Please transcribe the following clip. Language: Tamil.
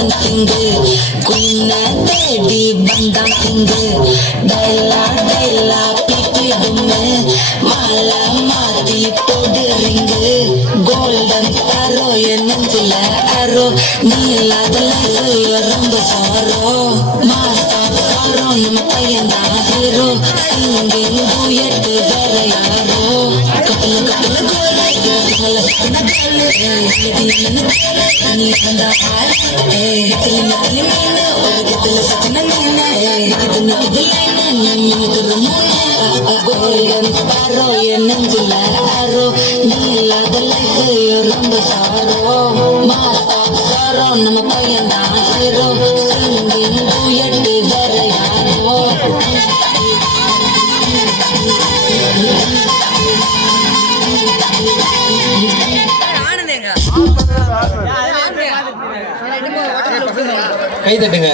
டைமண்ட் சிங்கு குயின தேடி பந்தான் சிங்கு டைலா டைலா பிடிடுமே மாலை மாத்தி போடுறீங்க கோல்டன் ஸ்டாரோ என் நெஞ்சில அரோ நீ இல்லாத லைஃப் ரொம்ப சாரோ மாஸ்டர் சாரோ நம்ம பையன் தான் ஹீரோ சிங்கிங் டூயட் வேற யாரோ கப்பல் கப்பல் கோலை நீ வந்த ஆள் கிளம்பி கிளம்பின்னு ஒரு கிட்டல சத்தின மீன் இது நிக்குது லைன் மினுக்கு மூணு பாரோ என் நெஞ்சில ஆரோ நீ இல்லாத லைஃப் ரொம்ப சாரோ மாஸ்டா சாரோ நம்ம பையன் தான் ஹீரோ சிங்கிங் டூயட் வேற யாரோ கை தட்டுங்க.